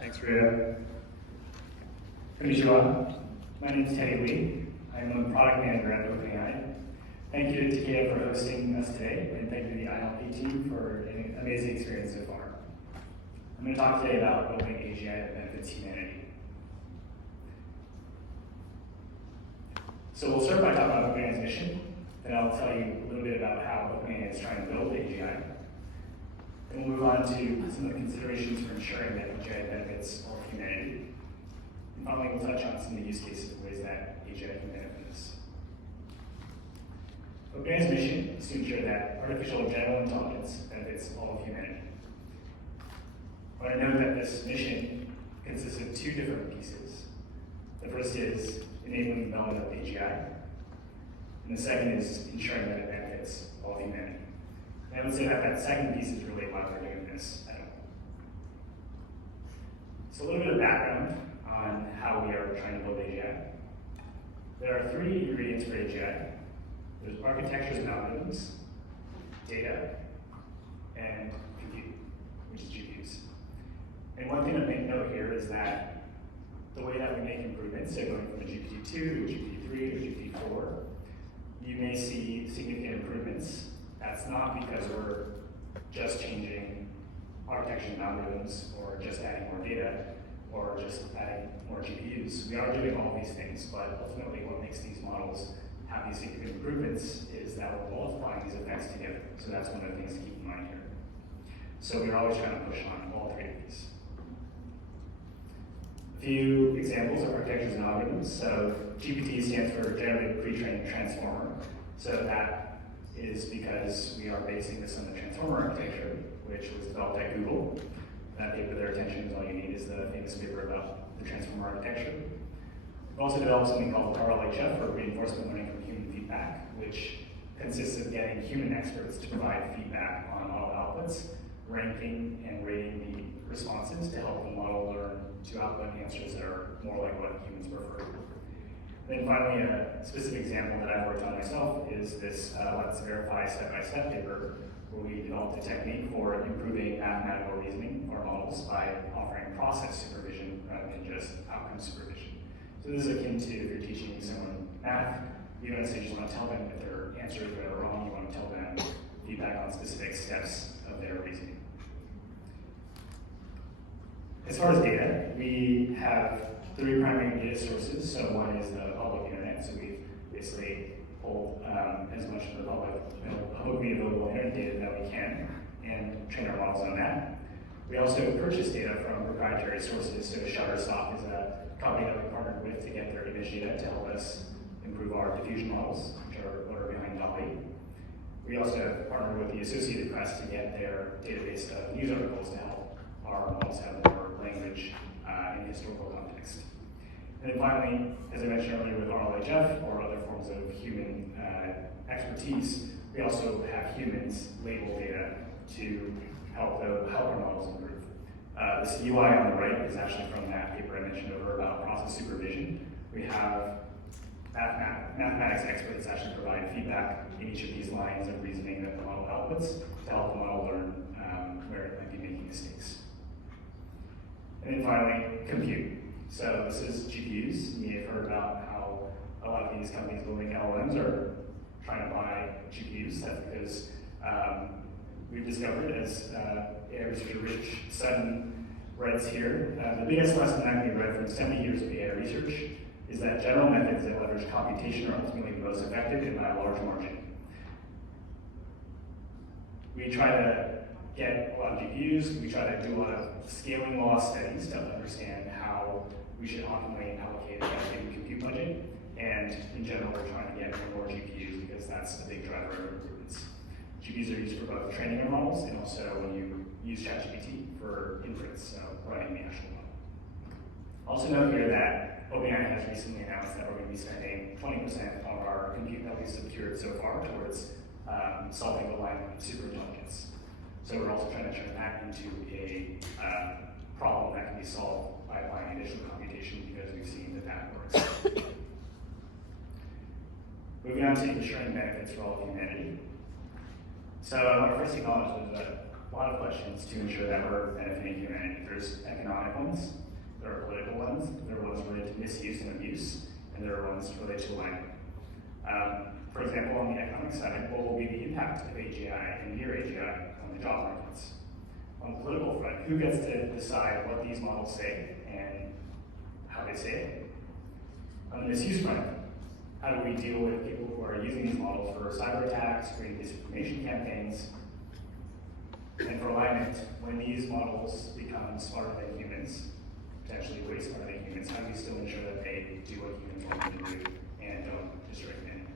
Thanks, Rita. Konnichiwa. My name is Teddy Lee. I'm a product manager at OpenAI. Thank you to TKF for hosting us today, and thank you to the ILP team for an amazing experience so far. I'm going to talk today about building AGI that benefits humanity. So we'll start by talking about OpenAI's mission, then I'll tell you a little bit about how OpenAI is trying to build AGI. Then we'll move on to some of the considerations for ensuring that AGI benefits all of humanity. And finally, we'll touch on some of the use cases and ways that AGI can benefit us. OpenAI's mission is to ensure that artificial general intelligence benefits all of humanity. I want to note that this mission consists of two different pieces. The first is enabling the development of AGI, and the second is ensuring that it benefits all of humanity. And I would say that that second piece is really why we're doing this at all. So a little bit of background on how we are trying to build AGI. There are three ingredients for AGI. There's architectures and algorithms, data, and compute, which is GPUs. And one thing to make note here is that the way that we make improvements, so going from a GPT-2 to a GPT-3 to a GPT-4, you may see significant improvements. That's not because we're just changing architecture and algorithms, or just adding more data, or just adding more GPUs. We are doing all these things, but ultimately what makes these models have these significant improvements is that we're multiplying these effects together. So that's one of the things to keep in mind here. So we're always trying to push on all three of these. A few examples of architectures and algorithms. So GPT stands for Generative Pre-trained Transformer. So that is because we are basing this on the transformer architecture, which was developed at Google. That paper their attention is all you need is the famous paper about the transformer architecture. We've also developed something called RLHF, or reinforcement learning from human feedback, which consists of getting human experts to provide feedback on model outputs, ranking and rating the responses to help the model learn to output answers that are more like what humans prefer. Then finally, a specific example that I've worked on myself is this Let's Verify step-by-step paper, where we developed a technique for improving mathematical reasoning for models by offering process supervision rather than just outcome supervision. So this is akin to if you're teaching someone math, you don't necessarily just want to tell them if their answer is right or wrong, you want to tell them feedback on specific steps of their reasoning. As far as data, we have three primary data sources. So one is the public internet. So we've basically pulled as much of the publicly available internet data that we can and train our models on that. We also purchase data from proprietary sources. So Shutterstock is a company that we partnered with to get their image data to help us improve our diffusion models, which are what are behind Dolly. We also have partnered with the Associated Press to get their database of news articles to help our models have more language in historical context. And then finally, as I mentioned earlier with RLHF or other forms of human expertise, we also have humans label data to help our models improve. This UI on the right is actually from that paper I mentioned over about process supervision. We have mathematics experts actually provide feedback in each of these lines of reasoning that the model outputs to help the model learn where it might be making mistakes. And then finally, compute. So this is GPUs. You may have heard about how a lot of these companies building LLMs are trying to buy GPUs. That's because we've discovered, as AI researcher Rich Sutton writes here, the biggest lesson that can be read from 70 years of AI research is that general methods that leverage computation are ultimately the most effective and by a large margin. We try to get a lot of GPUs, we try to do a lot of scaling law studies to understand how we should optimally allocate a given compute budget, and in general we're trying to get more GPUs because that's a big driver of improvements. GPUs are used for both training our models and also when you use ChatGPT for inference, so running the actual model. Also note here that OpenAI has recently announced that we're going to be spending 20% of our compute that we've secured so far towards solving the line of superintelligence. So we're also trying to turn that into a problem that can be solved by applying additional computation because we've seen that that works. Moving on to ensuring benefits for all of humanity. So I want to first acknowledge there's a a lot of questions to ensure that we're benefiting humanity. There's economic ones, there are political ones, there are ones related to misuse and abuse, and there are ones related to alignment. For example, on the economic side, what will be the impact of AGI and near AGI on the job markets? On the political front, who gets to decide what these models say and how they say it? On the misuse front, how do we deal with people who are using these models for cyber attacks, creating disinformation campaigns? And for alignment, when these models become smarter than humans, potentially way smarter than humans, how do we still ensure that they do what humans want them to do and don't destroy humanity?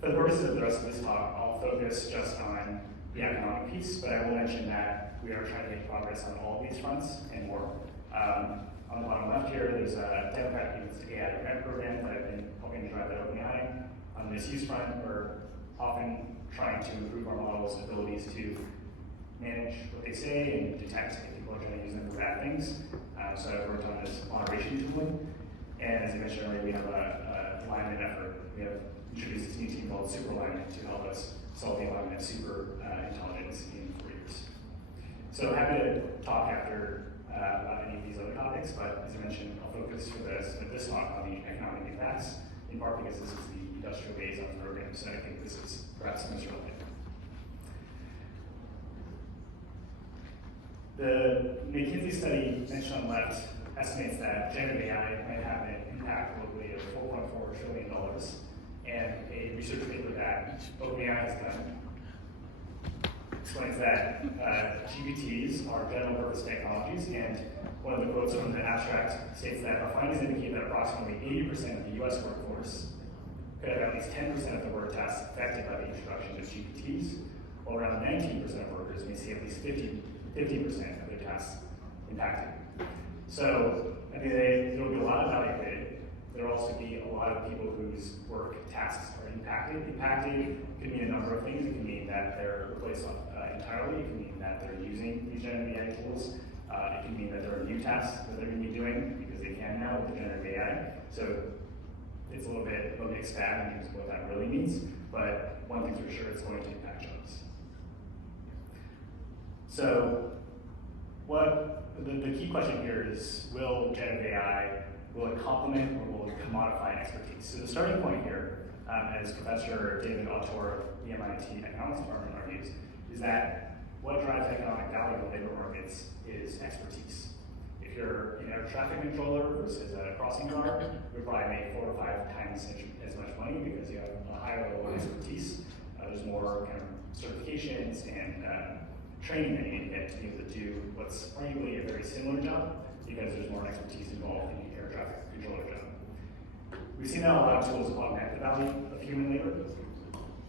For the purposes of the rest of this talk, I'll focus just on the economic piece, but I will mention that we are trying to make progress on all of these fronts and more. On the bottom left here, there's a Democratic Youth AI grant program that I've been helping to drive at OpenAI. On the misuse front, we're often trying to improve our models' abilities to manage what they say and detect if people are trying to use them for bad things. So I've worked on this moderation tooling. And as I mentioned earlier, we have a alignment effort. We have introduced this new team called Super Alignment to help us solve the alignment of super intelligence in 4 years. So happy to talk after about any of these other topics, but as I mentioned, I'll focus for this talk on the economic impacts, in part because this is the industrial liaison program, so I think this is perhaps most relevant. The McKinsey study mentioned on the left estimates that generative AI might have an impact globally of $4.4 trillion, and a research paper that OpenAI has done explains that GPTs are general purpose technologies, and one of the quotes from the abstract states that our findings indicate that approximately 80% of the US workforce could have at least 10% of the work tasks affected by the introduction of GPTs, while around 19% of workers may see at least 50% of their tasks impacted. So at the end of the day, there will be a lot of value created. There will also be a lot of people whose work tasks are impacted. Impacted can mean a number of things. It can mean that they're replaced entirely. It can mean that they're using these generative AI tools. It can mean that there are new tasks that they're going to be doing because they can now with the generative AI. So it's a little bit of a mixed bag in terms of what that really means. But one thing's for sure, it's going to impact jobs. So the key question here is, will generative AI, will it complement or will it commodify expertise? So the starting point here, as Professor David Autor of the MIT Economics Department argues, is that what drives economic value in labor markets is expertise. If you're an air traffic controller versus a crossing guard, you'll probably make 4 or 5 times as much money because you have a higher level of expertise. There's more kind of certifications and training that you need to get to be able to do what's arguably a very similar job because there's more expertise involved in the air traffic controller job. We've seen that a lot of tools augment the value of human labor.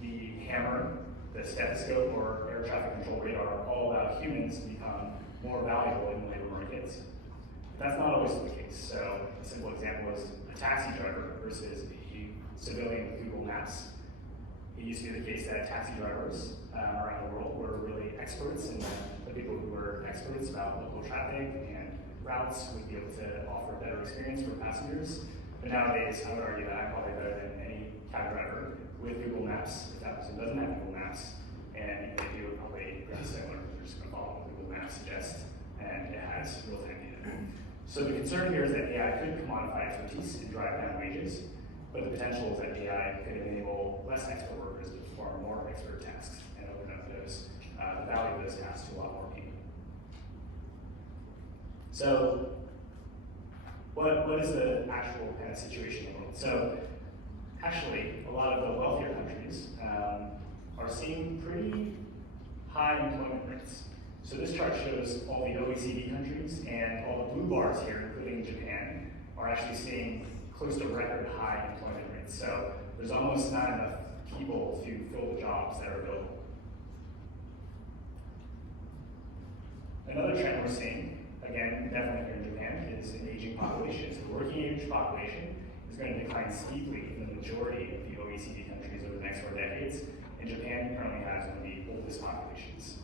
The hammer, the stethoscope, or air traffic control radar are all about humans become more valuable in labor markets. But that's not always the case. So a simple example is a taxi driver versus a civilian with Google Maps. It used to be the case that taxi drivers around the world were really experts, and the people who were experts about local traffic and routes would be able to offer a better experience for passengers. But nowadays, I would argue that I'm probably better than any cab driver with Google Maps if that person doesn't have Google Maps. And if they do, it probably pretty similar. They're just going to follow what Google Maps suggests, and it has real-time data. So the concern here is that AI could commodify expertise and drive down wages, but the potential is that AI could enable less expert workers to perform more expert tasks and open up the value of those tasks to a lot more people. So what is the actual kind of situation in the world? So actually, a lot of the wealthier countries are seeing pretty high employment rates. So this chart shows all the OECD countries, and all the blue bars here, including Japan, are actually seeing close to record high employment rates. So there's almost not enough people to fill the jobs that are available. Another trend we're seeing, again, definitely here in Japan, is an aging population. So the working age population is going to decline steeply in the majority of the OECD countries over the next 4 decades, and Japan currently has one of the oldest populations.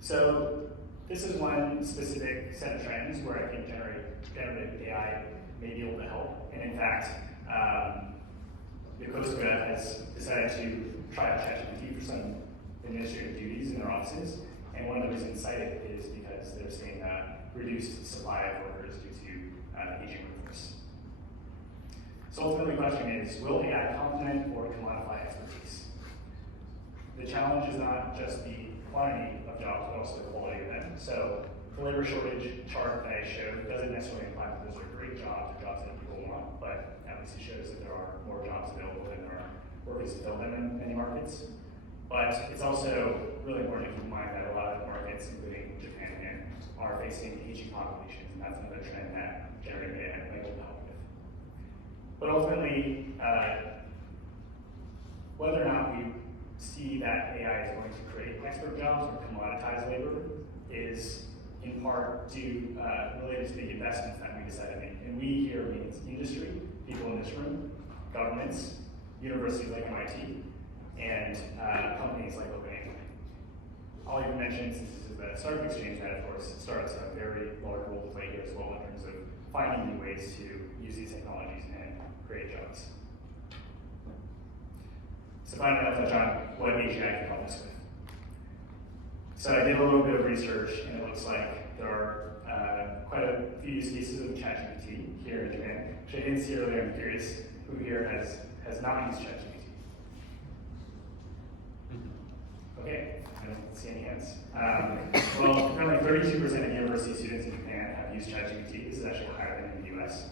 So this is one specific set of trends where I think generative AI may be able to help. And in fact, Yokosuka has decided to try out ChatGPT for some administrative duties in their offices, and one of the reasons cited is because they're seeing a reduced supply of workers due to aging workforce. So ultimately the question is, will AI complement or commodify expertise? The challenge is not just the quantity of jobs, but also the quality of them. So the labor shortage chart that I showed doesn't necessarily imply that those are great jobs or jobs that people want, but at least it shows that there are more jobs available than there are workers to fill them in many markets. But it's also really important to keep in mind that a lot of markets, including Japan again, are facing aging populations, and that's another trend that generative AI might help with. But ultimately, whether or not we see that AI is going to create expert jobs or commoditize labor is in part related to the investments that we decide to make. And we here means industry, people in this room, governments, universities like MIT, and companies like OpenAI. I'll even mention, since this is the Startup Exchange, that of course startups have a very large role to play here as well in terms of finding new ways to use these technologies and create jobs. So finally, I'll touch on what AGI can help us with. So I did a little bit of research, and it looks like there are quite a few use cases of ChatGPT here in Japan, which I didn't see earlier. I'm curious who here has not used ChatGPT. Okay, I don't see any hands. Well, apparently 32% of university students in Japan have used ChatGPT. This is actually higher than in the US.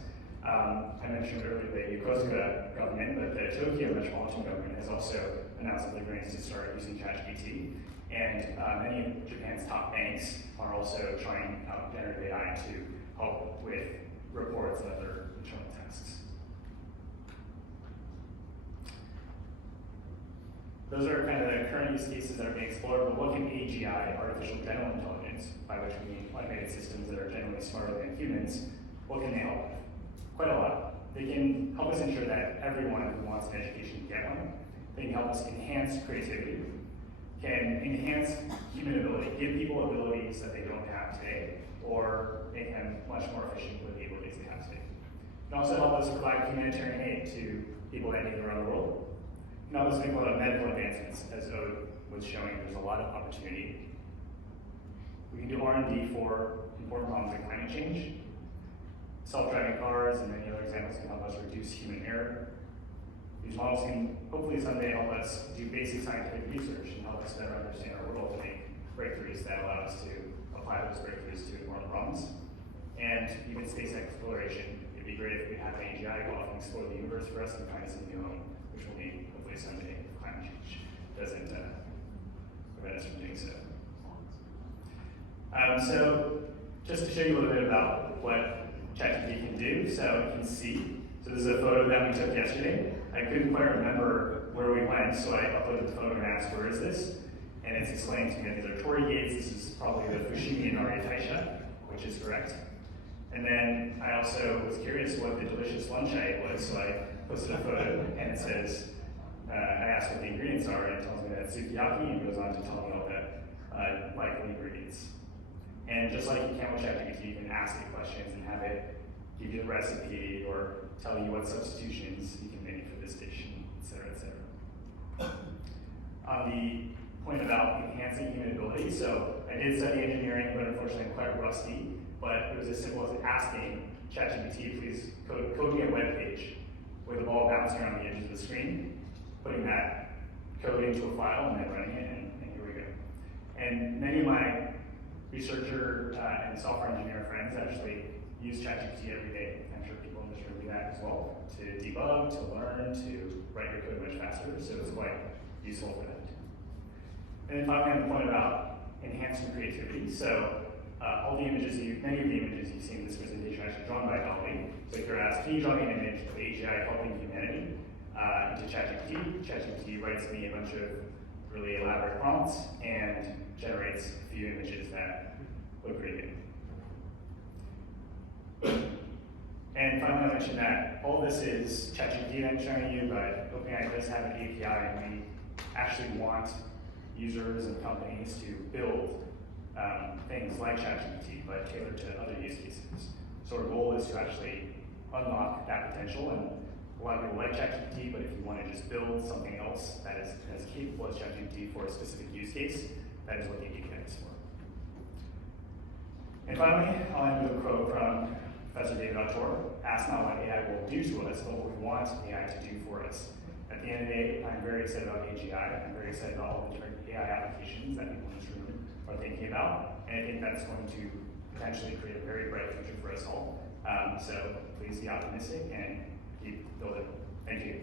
I mentioned earlier the Yokosuka government, but the Tokyo metropolitan government has also announced that they're going to start using ChatGPT. And many of Japan's top banks are also trying out generative AI to help with reports and other internal tasks. Those are kind of the current use cases that are being explored, but what can AGI, artificial general intelligence, by which we mean automated systems that are generally smarter than humans, what can they help with? Quite a lot. They can help us ensure that everyone who wants an education can get one. They can help us enhance creativity, can enhance human ability, give people abilities that they don't have today, or make them much more efficient with the abilities they have today. It can also help us provide humanitarian aid to people that need it around the world. It can help us make a lot of medical advancements, as Ode was showing. There's a lot of opportunity. We can do R&D for important problems like climate change. Self-driving cars and many other examples can help us reduce human error. These models can hopefully someday help us do basic scientific research and help us better understand our world to make breakthroughs that allow us to apply those breakthroughs to important problems. And even space exploration. It'd be great if we had an AGI go off and explore the universe for us and find us a new home, which will need hopefully someday if climate change doesn't prevent us from doing so. So just to show you a little bit about what ChatGPT can do, so you can see. So this is a photo that we took yesterday. I couldn't quite remember where we went, so I uploaded the photo and asked, where is this? And it's explained to me that these are Torii gates. This is probably the Fushimi Inari Taisha, which is correct. And then I also was curious what the delicious lunch I ate was, so I posted a photo, and it says, I asked what the ingredients are, and it tells me that it's sukiyaki, and goes on to tell me all the likely ingredients. And just like you can with ChatGPT, you can ask it questions and have it give you the recipe or tell you what substitutions you can make for this dish, et cetera, et cetera. On the point about enhancing human ability, so I did study engineering, but unfortunately I'm quite rusty, but it was as simple as asking ChatGPT, please code me a web page with a ball bouncing around the edges of the screen, putting that code into a file and then running it, and here we go. And many of my researcher and software engineer friends actually use ChatGPT every day. I'm sure people in this room do that as well, to debug, to learn, to write your code much faster, so it's quite useful for that. And then finally, on the point about enhancing creativity, so all the images, many of the images you've seen in this presentation are actually drawn by Dolly. So if you're asked, can you draw me an image of AGI helping humanity into ChatGPT? ChatGPT writes me a bunch of really elaborate prompts and generates a few images that look pretty good. And finally, I mentioned that all this is ChatGPT that I'm showing you, but OpenAI does have an API, and we actually want users and companies to build things like ChatGPT, but tailored to other use cases. So our goal is to actually unlock that potential and A lot of people like ChatGPT, but if you want to just build something else that is as capable as ChatGPT for a specific use case, that is what the API is for. And finally, I'll end with a quote from Professor David Autor: "Ask not what AI will do to us, but what we want AI to do for us." At the end of the day, I'm very excited about AGI. I'm very excited about all the different AI applications that people in this room are thinking about, and I think that's going to potentially create a very bright future for us all. So please be optimistic and keep building. Thank you.